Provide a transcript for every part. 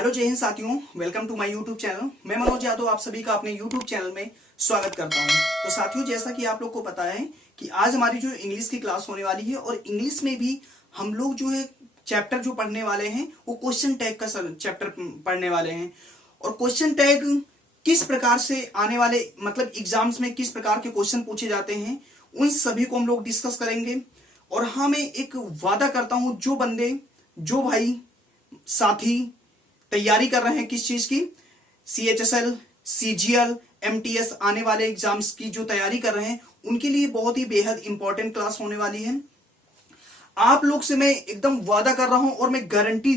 Hello जय हिंद साथियों, welcome to my YouTube channel. मैं मनोज यादव आप सभी का अपने यूट्यूब चैनल में स्वागत करता हूं। तो साथियों, जैसा कि आप लोग को पता है कि आज हमारी जो इंग्लिश की क्लास होने वाली है और इंग्लिश में भी हम लोग जो है चैप्टर जो पढ़ने वाले हैं वो क्वेश्चन टैग का चैप्टर पढ़ने वाले हैं। और क्वेश्चन टैग किस प्रकार से आने वाले मतलब एग्जाम्स में किस प्रकार के क्वेश्चन पूछे जाते हैं उन सभी को हम लोग डिस्कस करेंगे। और हाँ, मैं एक वादा करता हूं, जो भाई साथी तैयारी कर रहे हैं किस चीज की, CHSL, CGL, MTS आने वाले एग्जाम्स की जो तैयारी कर रहे हैं उनके लिए बहुत ही बेहद इंपॉर्टेंट क्लास होने वाली है। आप लोग से मैं एकदम वादा कर रहा हूं और मैं गारंटी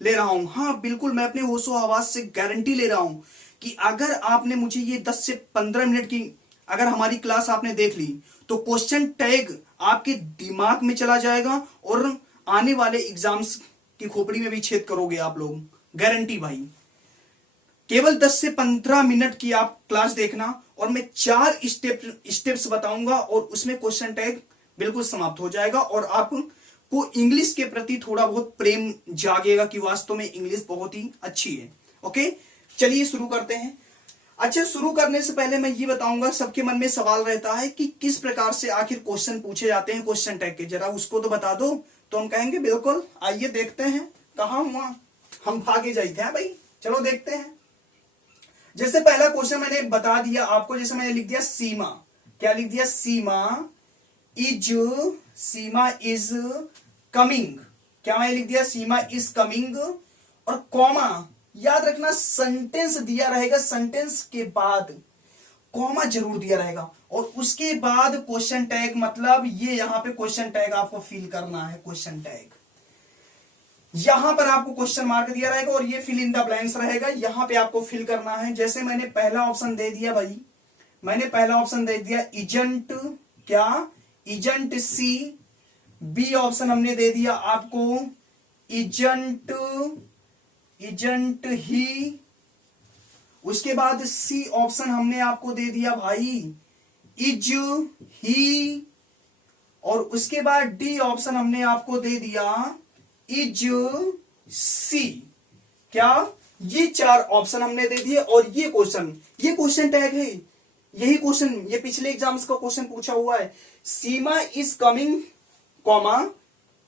ले रहा हूं, हाँ बिल्कुल, मैं अपने होशो आवाज से गारंटी ले रहा हूं कि अगर आपने मुझे ये 10 से 15 मिनट की अगर हमारी क्लास आपने देख ली तो क्वेश्चन टैग आपके दिमाग में चला जाएगा और आने वाले एग्जाम्स की खोपड़ी में भी छेद करोगे आप लोग, गारंटी भाई। केवल 10 से 15 मिनट की आप क्लास देखना और मैं 4 स्टेप्स बताऊंगा और उसमें क्वेश्चन टैग बिल्कुल समाप्त हो जाएगा और आपको इंग्लिश के प्रति थोड़ा बहुत प्रेम जागेगा कि वास्तव में इंग्लिश बहुत ही अच्छी है। ओके, चलिए शुरू करते हैं। अच्छा, शुरू करने से पहले मैं ये बताऊंगा, सबके मन में सवाल रहता है कि किस प्रकार से आखिर क्वेश्चन पूछे जाते हैं क्वेश्चन टैग के, जरा उसको तो बता दो। तो हम कहेंगे बिल्कुल, आइए देखते हैं। कहां हुआ, हम भागे जाते हैं भाई, चलो देखते हैं। जैसे पहला क्वेश्चन मैंने बता दिया आपको, जैसे मैंने लिख दिया सीमा। क्या लिख दिया? सीमा इज कमिंग। क्या मैंने लिख दिया? सीमा इज कमिंग। और कॉमा, याद रखना सेंटेंस दिया रहेगा, सेंटेंस के बाद कॉमा जरूर दिया रहेगा और उसके बाद क्वेश्चन टैग, मतलब ये यहां पे क्वेश्चन टैग आपको फिल करना है। क्वेश्चन टैग यहां पर आपको क्वेश्चन मार्क दिया रहेगा और ये फिल इन द ब्लैंक्स रहेगा, यहां पे आपको फिल करना है। जैसे मैंने पहला ऑप्शन दे दिया भाई, मैंने पहला ऑप्शन दे दिया इजंट, क्या इजंट सी। बी ऑप्शन हमने दे दिया आपको इजंट ही। उसके बाद सी ऑप्शन हमने आपको दे दिया भाई इज ही। और उसके बाद डी ऑप्शन हमने आपको दे दिया इज सी। क्या? ये 4 ऑप्शन हमने दे दिए और ये क्वेश्चन टैग है। यही क्वेश्चन ये पिछले एग्जाम्स का क्वेश्चन पूछा हुआ है। Seema is coming comma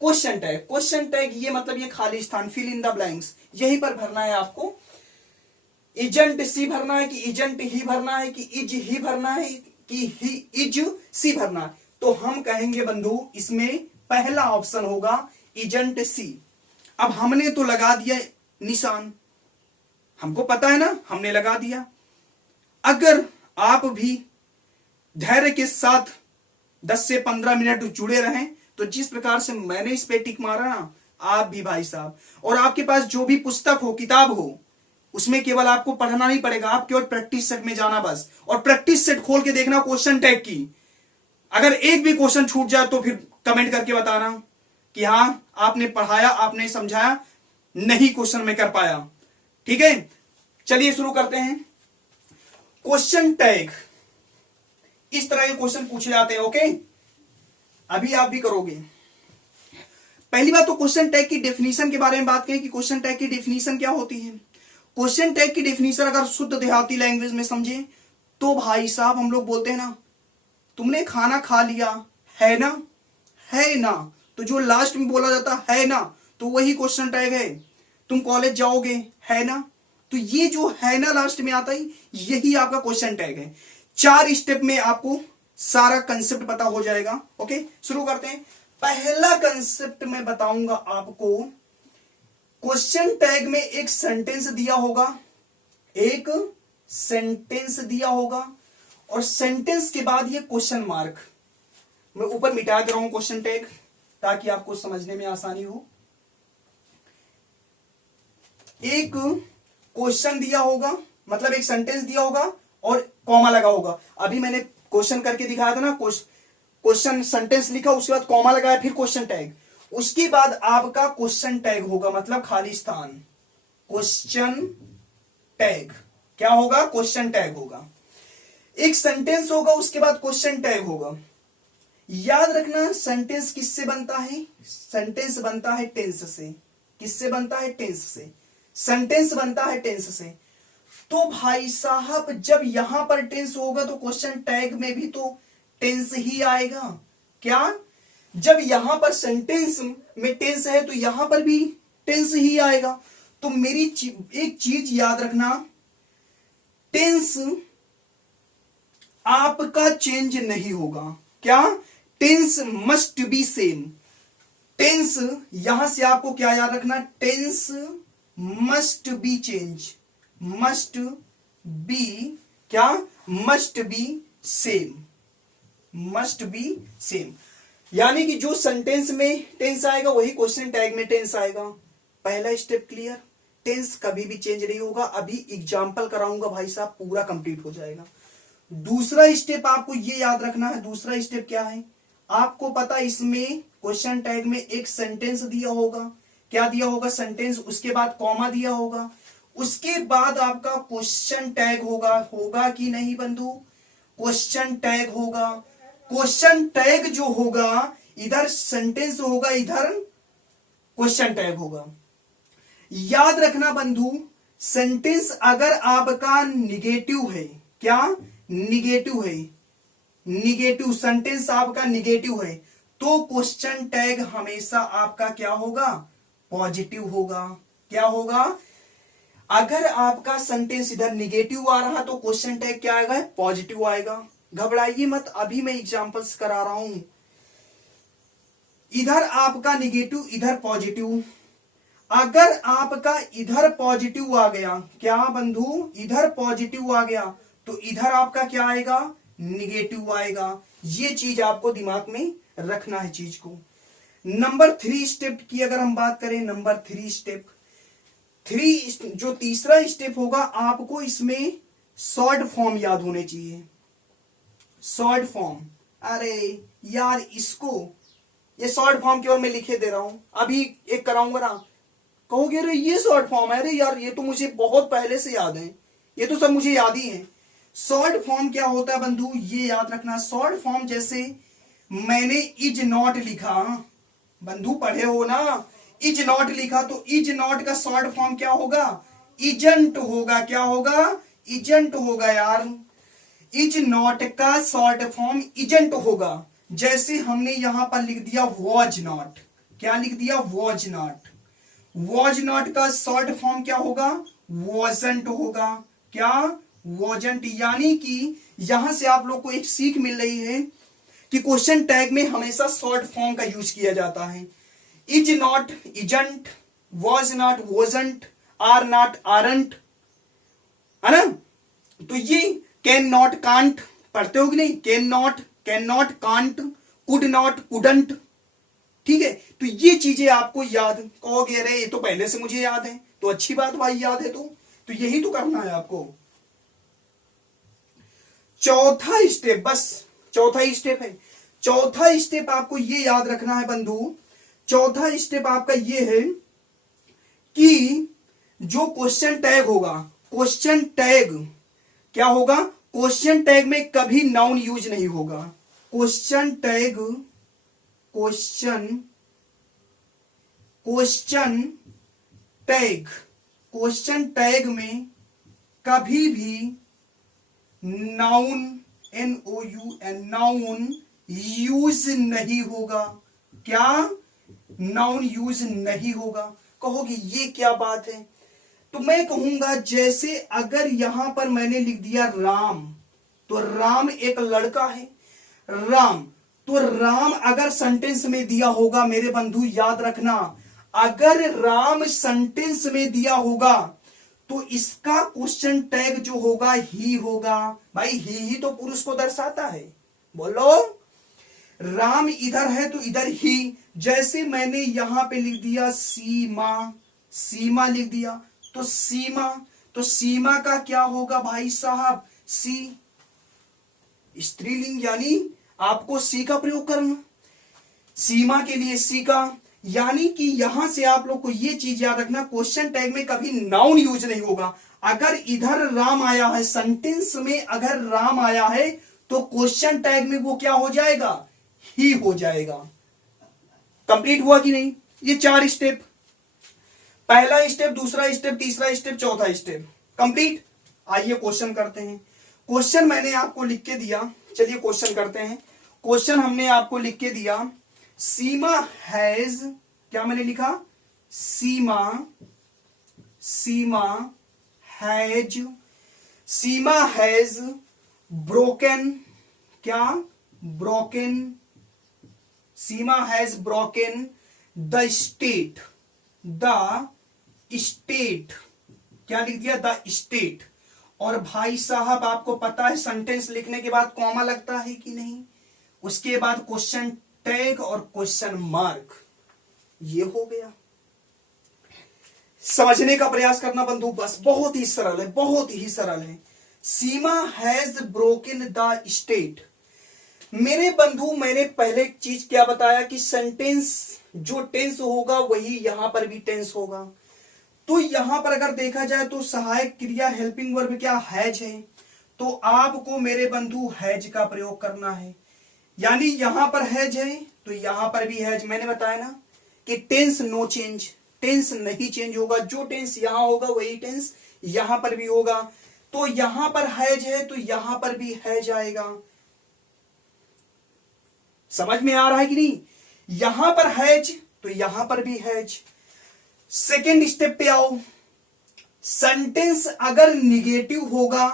question tag. Question tag ये मतलब ये खाली स्थान, फिल इन द ब्लैंक्स, यहीं पर भरना है आपको। इजंट सी भरना है कि इजंट ही भरना है कि इज ही भरना है कि ही इज सी भरना है। तो हम कहेंगे बंधु इसमें पहला ऑप्शन होगा इजंट सी। अब हमने तो लगा दिया निशान, हमको पता है ना, हमने लगा दिया। अगर आप भी धैर्य के साथ 10 से 15 मिनट जुड़े रहें तो जिस प्रकार से मैंने इस पे टिक मारा ना, आप भी भाई साहब, और आपके पास जो भी पुस्तक हो, किताब हो, उसमें केवल आपको पढ़ना नहीं पड़ेगा, आप केवल प्रैक्टिस सेट में जाना बस, और प्रैक्टिस सेट खोल के देखना क्वेश्चन टैग की। अगर एक भी क्वेश्चन छूट जाए तो फिर कमेंट करके बताना कि हां आपने पढ़ाया, आपने समझाया, नहीं क्वेश्चन में कर पाया। ठीक है, चलिए शुरू करते हैं। क्वेश्चन टैग इस तरह के क्वेश्चन पूछे जाते हैं। ओके, अभी आप भी करोगे। पहली बात तो क्वेश्चन टैग की डेफिनेशन के बारे में बात करें कि क्वेश्चन टैग की डेफिनेशन क्या होती है। क्वेश्चन टैग की डेफिनेशन अगर शुद्ध देहाती लैंग्वेज में समझे तो भाई साहब हम लोग बोलते हैं ना, तुमने खाना खा लिया है ना, है ना, तो जो लास्ट में बोला जाता है ना, तो वही क्वेश्चन टैग है। तुम कॉलेज जाओगे है ना, तो ये जो है ना लास्ट में आता है यही आपका क्वेश्चन टैग है। 4 स्टेप में आपको सारा कंसेप्ट पता हो जाएगा। ओके, शुरू करते हैं। पहला कंसेप्ट मैं बताऊंगा आपको, क्वेश्चन टैग में एक सेंटेंस दिया होगा, एक सेंटेंस दिया होगा और सेंटेंस के बाद ये क्वेश्चन मार्क, मैं ऊपर मिटा दे रहा हूं क्वेश्चन टैग ताकि आपको समझने में आसानी हो। एक क्वेश्चन दिया होगा, मतलब एक सेंटेंस दिया होगा और कॉमा लगा होगा। अभी मैंने क्वेश्चन करके दिखाया था ना, क्वेश्चन सेंटेंस लिखा, उसके बाद कॉमा लगाया, फिर क्वेश्चन टैग, उसके बाद आपका क्वेश्चन टैग होगा, मतलब खाली स्थान, क्वेश्चन टैग। क्या होगा? क्वेश्चन टैग होगा। एक सेंटेंस होगा, उसके बाद क्वेश्चन टैग होगा। याद रखना सेंटेंस किससे बनता है? सेंटेंस बनता है टेंस से। किससे बनता है? टेंस से। सेंटेंस बनता है टेंस से। तो भाई साहब जब यहां पर टेंस होगा तो क्वेश्चन टैग में भी तो टेंस ही आएगा। क्या? जब यहां पर सेंटेंस में टेंस है तो यहां पर भी टेंस ही आएगा। तो मेरी एक चीज याद रखना, टेंस आपका चेंज नहीं होगा। क्या? Tense must be same. Tense यहां से आपको क्या याद रखना, tense must be change, must be क्या, must be same, must be same. यानी कि जो सेंटेंस में टेंस आएगा वही क्वेश्चन टैग में टेंस आएगा। पहला स्टेप क्लियर, टेंस कभी भी चेंज नहीं होगा। अभी एग्जांपल कराऊंगा भाई साहब, पूरा कंप्लीट हो जाएगा। दूसरा स्टेप आपको ये याद रखना है। दूसरा स्टेप क्या है, आपको पता इसमें क्वेश्चन टैग में एक सेंटेंस दिया होगा। क्या दिया होगा, सेंटेंस, उसके बाद कॉमा दिया होगा, उसके बाद आपका क्वेश्चन टैग होगा। होगा कि नहीं बंधु? क्वेश्चन टैग होगा। क्वेश्चन टैग जो होगा, इधर सेंटेंस होगा, इधर क्वेश्चन टैग होगा। याद रखना बंधु, सेंटेंस अगर आपका निगेटिव है, क्या निगेटिव है, निगेटिव सेंटेंस आपका निगेटिव है, तो क्वेश्चन टैग हमेशा आपका क्या होगा, पॉजिटिव होगा। क्या होगा? अगर आपका सेंटेंस इधर निगेटिव आ रहा तो क्वेश्चन टैग क्या आएगा, पॉजिटिव आएगा। घबराइए मत, अभी मैं एग्जांपल्स करा रहा हूं। इधर आपका निगेटिव, इधर पॉजिटिव। अगर आपका इधर पॉजिटिव आ गया, क्या बंधु, इधर पॉजिटिव आ गया, तो इधर आपका क्या आएगा, निगेटिव आएगा। ये चीज आपको दिमाग में रखना है चीज को। नंबर 3 स्टेप की अगर हम बात करें, नंबर 3 स्टेप, जो तीसरा स्टेप होगा, आपको इसमें शॉर्ट फॉर्म याद होने चाहिए। शॉर्ट फॉर्म, अरे यार इसको, ये शॉर्ट फॉर्म केवल मैं लिखे दे रहा हूं, अभी एक कराऊंगा ना, कहोगे अरे ये शॉर्ट फॉर्म है, अरे यार ये तो मुझे बहुत पहले से याद है, ये तो सब मुझे याद ही है। शॉर्ट फॉर्म क्या होता है बंधु, ये याद रखना। शॉर्ट फॉर्म जैसे मैंने इज नॉट लिखा, बंधु पढ़े हो ना, इज नॉट लिखा, तो इज नॉट का शॉर्ट फॉर्म क्या होगा, इजंट होगा। क्या होगा, इजंट होगा यार। इज नॉट का शॉर्ट फॉर्म इजंट होगा। जैसे हमने यहां पर लिख दिया वॉज नॉट, क्या लिख दिया, वॉज नॉट। वॉज नॉट का शॉर्ट फॉर्म क्या होगा, वॉजंट होगा। क्या, वॉजंट। यानी कि यहां से आप लोग को एक सीख मिल रही है कि क्वेश्चन टैग में हमेशा शॉर्ट फॉर्म का यूज किया जाता है। Is not isn't, was not wasn't, are not aren't, है ना। तो ये कैन नॉट कांट पढ़ते हो कि नहीं, can not can't, could not couldn't, ठीक है। तो ये चीजें आपको याद, कहोगे अरे ये तो पहले से मुझे याद है, तो अच्छी बात भाई, याद है तो यही तो करना है आपको। चौथा स्टेप, बस चौथा ही स्टेप है। चौथा स्टेप आपको ये याद रखना है बंधु, चौथा स्टेप आपका ये है कि जो क्वेश्चन टैग होगा, क्वेश्चन टैग क्या होगा, क्वेश्चन टैग में कभी नाउन यूज नहीं होगा। क्वेश्चन टैग, क्वेश्चन टैग में कभी भी नाउन, NOUN, नाउन यूज नहीं होगा। क्या, नाउन यूज नहीं होगा। कहोगे ये क्या बात है, तो मैं कहूंगा जैसे अगर यहां पर मैंने लिख दिया राम, तो राम एक लड़का है, राम, तो राम अगर सेंटेंस में दिया होगा, मेरे बंधु याद रखना, अगर राम सेंटेंस में दिया होगा तो इसका क्वेश्चन टैग जो होगा ही होगा। भाई ही तो पुरुष को दर्शाता है, बोलो। राम इधर है तो इधर ही। जैसे मैंने यहां पे लिख दिया सीमा, सीमा लिख दिया, तो सीमा, तो सीमा का क्या होगा भाई साहब, सी, स्त्रीलिंग, यानी आपको सी का प्रयोग करना, सीमा के लिए सी का। यानी कि यहां से आप लोग को ये चीज याद रखना, क्वेश्चन टैग में कभी नाउन यूज नहीं होगा। अगर इधर राम आया है, सेंटेंस में अगर राम आया है, तो क्वेश्चन टैग में वो क्या हो जाएगा, ही हो जाएगा। कंप्लीट हुआ कि नहीं, ये 4 स्टेप। पहला स्टेप, दूसरा स्टेप, तीसरा स्टेप, चौथा स्टेप कंप्लीट। आइए क्वेश्चन करते हैं। क्वेश्चन मैंने आपको लिख के दिया, चलिए क्वेश्चन करते हैं। क्वेश्चन हमने आपको लिख के दिया, सीमा हैज, क्या मैंने लिखा, सीमा हैज ब्रोकन, क्या broken, Seema has broken the state, क्या लिख दिया, द स्टेट। और भाई साहब आपको पता है सेंटेंस लिखने के बाद कॉमा लगता है कि नहीं, उसके बाद क्वेश्चन टैग और क्वेश्चन मार्क, ये हो गया। समझने का प्रयास करना बंधु, बस बहुत ही सरल है, बहुत ही सरल है। सीमा हैज ब्रोकन द स्टेट। मेरे बंधु मैंने पहले एक चीज क्या बताया कि सेंटेंस जो टेंस होगा वही यहां पर भी टेंस होगा। तो यहां पर अगर देखा जाए तो सहायक क्रिया हेल्पिंग वर्ब क्या हैज है, तो आपको मेरे बंधु हैज का प्रयोग करना है। यानी यहां पर हैज है तो यहां पर भी हैज। मैंने बताया ना कि टेंस नो चेंज, टेंस नहीं चेंज होगा, जो टेंस यहां होगा वही टेंस यहां पर भी होगा। तो यहां पर हैज है तो यहां पर भी हैज आएगा। समझ में आ रहा है कि नहीं, यहां पर हैज तो यहां पर भी हैज। सेकेंड स्टेप पे आओ। सेंटेंस अगर निगेटिव होगा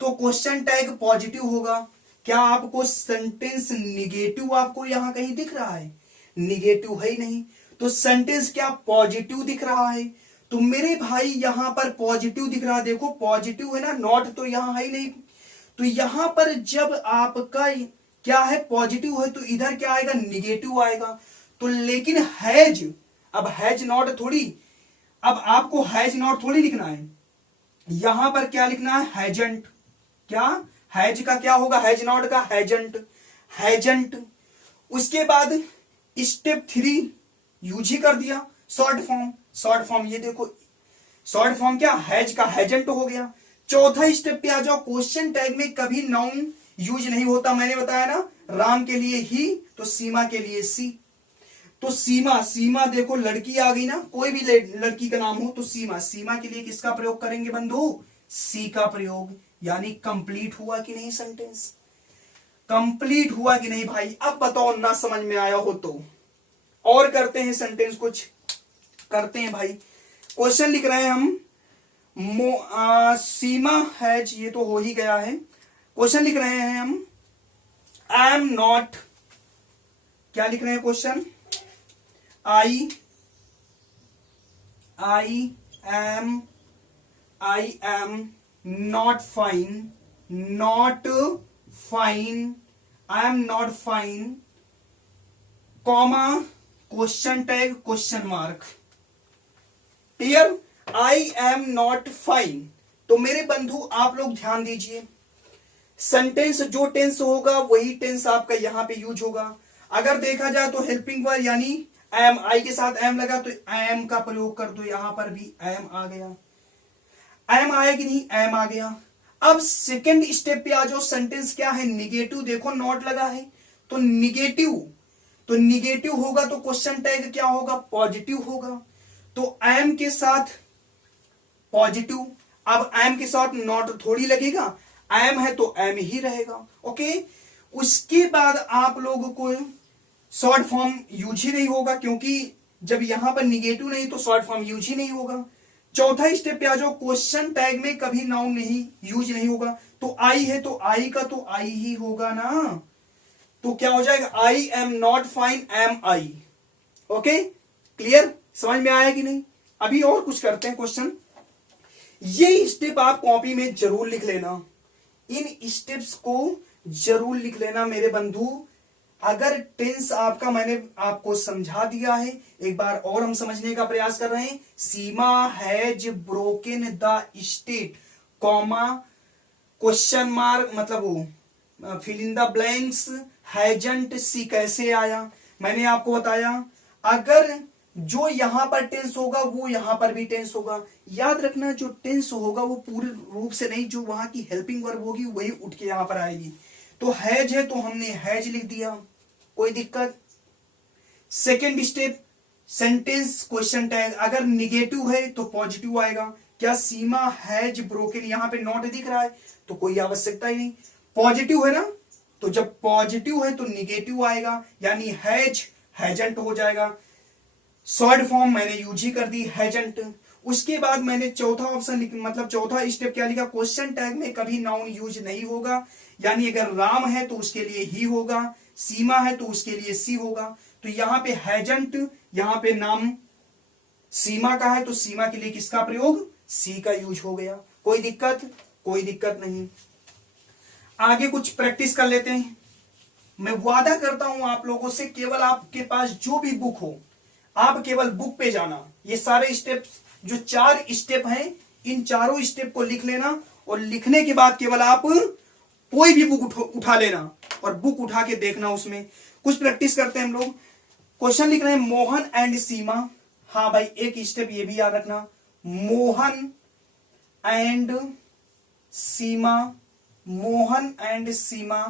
तो क्वेश्चन टैग पॉजिटिव होगा। क्या आपको सेंटेंस निगेटिव आपको यहां कहीं दिख रहा है, निगेटिव है ही नहीं। तो सेंटेंस क्या पॉजिटिव दिख रहा है, तो मेरे भाई यहां पर पॉजिटिव दिख रहा है, देखो पॉजिटिव है ना, नॉट तो यहां है ही नहीं। तो यहां पर जब आपका क्या है पॉजिटिव है तो इधर क्या आएगा, निगेटिव आएगा। तो लेकिन हैज, अब हैज नॉट थोड़ी, अब आपको हैज नॉट थोड़ी लिखना है, यहां पर क्या लिखना है, हैजंट। क्या हैज का क्या होगा, हैज नॉट का हैजंट, हैजंट। उसके बाद स्टेप 3 यूज ही कर दिया, शॉर्ट फॉर्म। शॉर्ट फॉर्म ये देखो, शॉर्ट फॉर्म क्या, हैज का हैजंट हो गया। चौथा स्टेप पे आ जाओ। क्वेश्चन टैग में कभी नाउन यूज नहीं होता, मैंने बताया ना, राम के लिए ही तो सीमा के लिए सी। तो सीमा, सीमा देखो लड़की आ गई ना, कोई भी लड़की का नाम हो तो सीमा, सीमा के लिए किसका प्रयोग करेंगे बंधु, सी का प्रयोग। यानी कंप्लीट हुआ कि नहीं सेंटेंस, कंप्लीट हुआ कि नहीं भाई। अब बताओ ना समझ में आया हो तो और करते हैं सेंटेंस, कुछ करते हैं भाई। क्वेश्चन लिख रहे हैं हम, सीमा हैज, ये तो हो ही गया है। क्वेश्चन लिख रहे हैं हम, आई एम नॉट, क्या लिख रहे हैं question, I am not fine, I am not fine, comma question tag question mark. Clear, I am not fine. तो मेरे बंधु आप लोग ध्यान दीजिए, सेंटेंस जो टेंस होगा वही टेंस आपका यहां पे यूज होगा। अगर देखा जाए तो हेल्पिंग वर्ब यानी एम, आई के साथ एम लगा तो एम का प्रयोग कर दो, यहां पर भी एम आ गया। एम आया कि नहीं, एम आ गया। अब सेकंड स्टेप पे आ जाओ। सेंटेंस क्या है, निगेटिव, देखो नॉट लगा है तो निगेटिव, तो निगेटिव होगा तो क्वेश्चन टैग क्या होगा, पॉजिटिव होगा। तो एम के साथ पॉजिटिव, अब एम के साथ नॉट थोड़ी लगेगा, एम है तो एम ही रहेगा। ओके, उसके बाद आप लोगों को शॉर्ट फॉर्म यूज ही नहीं होगा, क्योंकि जब यहां पर निगेटिव नहीं तो शॉर्ट फॉर्म यूज ही नहीं होगा। चौथा स्टेप पे आ जाओ। क्वेश्चन टैग में कभी नाउन नहीं यूज नहीं होगा, तो आई है तो आई का तो आई ही होगा ना। तो क्या हो जाएगा, I am not fine, am I. Okay, clear, समझ में आया कि नहीं। अभी और कुछ करते हैं क्वेश्चन। ये स्टेप आप कॉपी में जरूर लिख लेना, इन स्टेप्स को जरूर लिख लेना मेरे बंधु। अगर टेंस आपका मैंने आपको समझा दिया है, एक बार और हम समझने का प्रयास कर रहे हैं। Seema has broken the state, comma question mark, मतलब वो fill in the blanks, hasn't see कैसे आया, मैंने आपको बताया। अगर जो यहां पर टेंस होगा वो यहां पर भी टेंस होगा। याद रखना, जो टेंस होगा वो पूरे रूप से नहीं, जो वहां की हेल्पिंग वर्ब होगी वही उठ के यहां पर आएगी। तो हैज है तो हमने हैज लिख दिया, कोई दिक्कत। Second step, sentence question tag, अगर निगेटिव है तो पॉजिटिव आएगा। क्या सीमा हैज ब्रोकन, यहां पे नॉट दिख रहा है तो कोई आवश्यकता ही नहीं। पॉजिटिव है ना, तो जब पॉजिटिव है तो निगेटिव आएगा, यानी हैज हैजंट हो जाएगा। शॉर्ट फॉर्म मैंने यूज ही कर दी हैजंट। उसके बाद मैंने चौथा ऑप्शन मतलब चौथा स्टेप क्या लिखा, क्वेश्चन टैग में कभी नाउन यूज नहीं होगा, यानी अगर राम है तो उसके लिए ही होगा, सीमा है तो उसके लिए सी होगा। तो यहां पे हैजंट, यहां पे नाम सीमा का है तो सीमा के लिए किसका प्रयोग, सी का यूज हो गया। कोई दिक्कत, कोई दिक्कत नहीं। आगे कुछ प्रैक्टिस कर लेते हैं। मैं वादा करता हूं आप लोगों से, केवल आपके पास जो भी बुक हो आप केवल बुक पे जाना, ये सारे स्टेप्स जो 4 स्टेप हैं इन चारों स्टेप को लिख लेना, और लिखने के बाद केवल आप कोई भी बुक उठा लेना और बुक उठा के देखना। उसमें कुछ प्रैक्टिस करते हैं हम लोग। क्वेश्चन लिख रहे हैं मोहन एंड सीमा। हाँ भाई, एक स्टेप ये भी याद रखना, Mohan and Seema, Mohan and Seema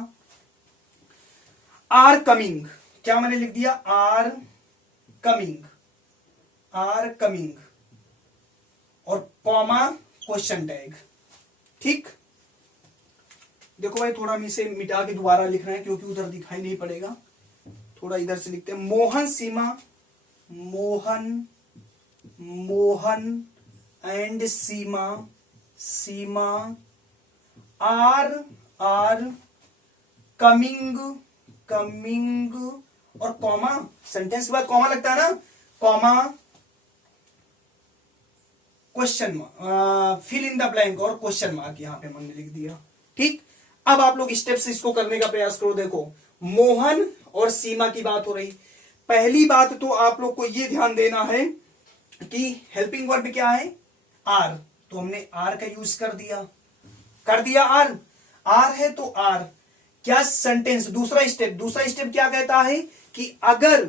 are coming. क्या मैंने लिख दिया, आर कमिंग, आर कमिंग, और कॉमा क्वेश्चन टैग। ठीक, देखो भाई थोड़ा हम इसे मिटा के दोबारा लिख रहे हैं क्योंकि उधर दिखाई नहीं पड़ेगा, थोड़ा इधर से लिखते हैं। Mohan Seema, Mohan, Mohan and Seema, Seema are coming, coming, और कॉमा, सेंटेंस के बाद कॉमा लगता है ना, comma question, fill in the blank और क्वेश्चन मार्क यहां पे हमने लिख दिया। ठीक, अब आप लोग स्टेप से इसको करने का प्रयास करो। देखो मोहन और सीमा की बात हो रही। पहली बात तो आप लोग को यह ध्यान देना है कि हेल्पिंग वर्ब क्या है, आर, तो हमने आर का यूज कर दिया आर, आर है तो आर। क्या सेंटेंस, दूसरा स्टेप क्या कहता है कि अगर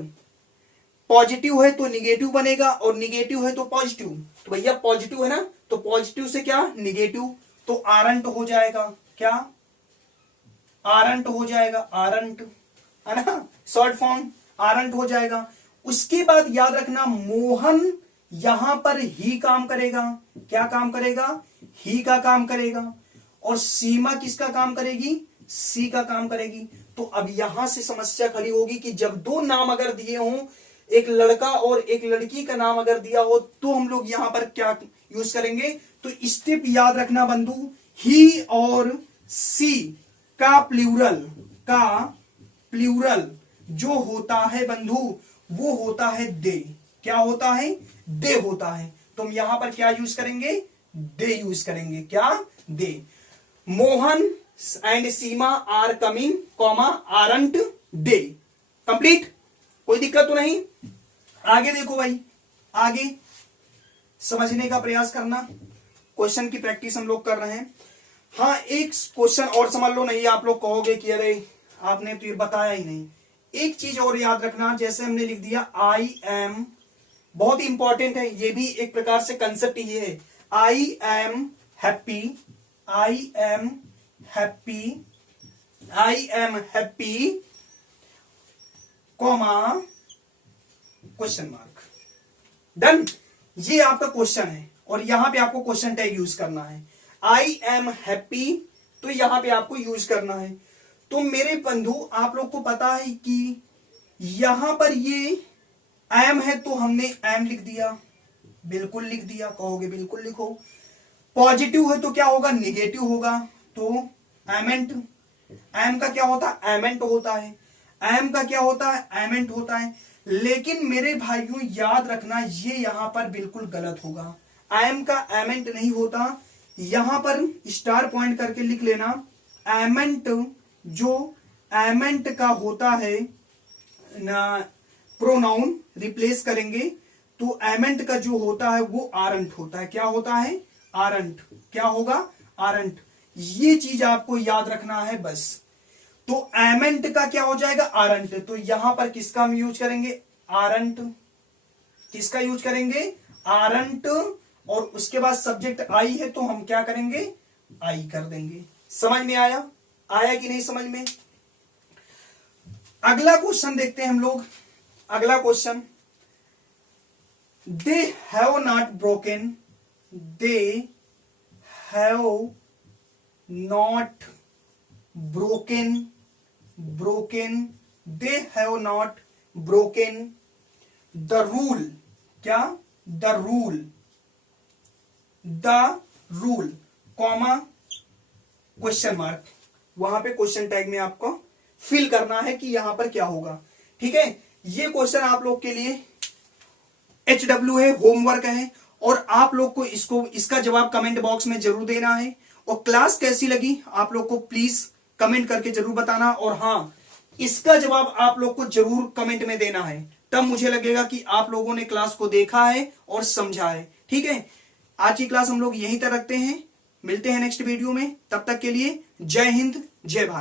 पॉजिटिव है तो निगेटिव बनेगा और निगेटिव है तो पॉजिटिव। तो भैया पॉजिटिव है ना, तो पॉजिटिव से क्या निगेटिव, तो आरंट हो जाएगा। क्या, आरंट हो जाएगा, आरंट है ना, शॉर्ट फॉर्म आरंट हो जाएगा। उसके बाद याद रखना मोहन यहां पर ही काम करेगा। क्या काम करेगा, ही का काम करेगा, और सीमा किसका काम करेगी, सी का काम करेगी। तो अब यहां से समस्या खड़ी होगी कि जब दो नाम अगर दिए हों, एक लड़का और एक लड़की का नाम अगर दिया हो, तो हम लोग यहां पर क्या यूज करेंगे। तो स्टेप याद रखना बंधु, ही और सी का प्लूरल जो होता है बंधु वो होता है दे। क्या होता है, दे होता है। तो हम यहां पर क्या यूज करेंगे, दे यूज करेंगे। क्या, they. Mohan and Seema are coming, comma aren't they. Complete, कोई दिक्कत तो नहीं। आगे देखो भाई, आगे समझने का प्रयास करना। क्वेश्चन की प्रैक्टिस हम लोग कर रहे हैं। हाँ, एक क्वेश्चन और समझ लो, नहीं आप लोग कहोगे कि अरे आपने तो ये बताया ही नहीं। एक चीज और याद रखना, जैसे हमने लिख दिया आई एम, बहुत ही इंपॉर्टेंट है, ये भी एक प्रकार से कंसेप्ट ये है। I am happy, I am happy, I am happy, comma question mark. Done, ये आपका क्वेश्चन है और यहां पे आपको क्वेश्चन टैग यूज करना है। आई एम हैप्पी, तो यहां पे आपको यूज करना है। तो मेरे बंधु आप लोग को पता है कि यहां पर ये एम है तो हमने एम लिख दिया, बिल्कुल लिख दिया, कहोगे बिल्कुल लिखो। पॉजिटिव है तो क्या होगा, निगेटिव होगा, तो एमेंट। एम का क्या होता है, एमेंट होता है। एम का क्या होता है, एमेंट होता है। लेकिन मेरे भाइयों याद रखना, ये यहां पर बिल्कुल गलत होगा। एम का एमेंट नहीं होता, यहां पर स्टार पॉइंट करके लिख लेना। एमेंट, जो एमेंट का होता है ना, प्रोनाउन रिप्लेस करेंगे तो एमेंट का जो होता है वो आरंट होता है। क्या होता है, आरंट। क्या होगा, आरंट। ये चीज आपको याद रखना है बस। तो एमेंट का क्या हो जाएगा, आरंट। तो यहां पर किसका हम यूज करेंगे, आरंट। किसका यूज करेंगे, आरंट। और उसके बाद सब्जेक्ट आई है तो हम क्या करेंगे, आई कर देंगे। समझ में आया, आया कि नहीं समझ में। अगला क्वेश्चन देखते हैं हम लोग। अगला question, they have not broken, they have not broken, broken, they have not broken the rule, क्या, the rule, the rule, comma, question mark, वहां पे क्वेश्चन टैग में आपको फिल करना है कि यहां पर क्या होगा। ठीक है, ये क्वेश्चन आप लोग के लिए HW है, होमवर्क है, और आप लोग को इसका जवाब कमेंट बॉक्स में जरूर देना है। और क्लास कैसी लगी आप लोग को प्लीज कमेंट करके जरूर बताना, और हाँ, इसका जवाब आप लोग को जरूर कमेंट में देना है, तब मुझे लगेगा कि आप लोगों ने क्लास को देखा है और समझा है। ठीक है, आज की क्लास हम लोग यहीं तक रखते हैं, मिलते हैं नेक्स्ट वीडियो में, तब तक के लिए जय हिंद, जय भारत।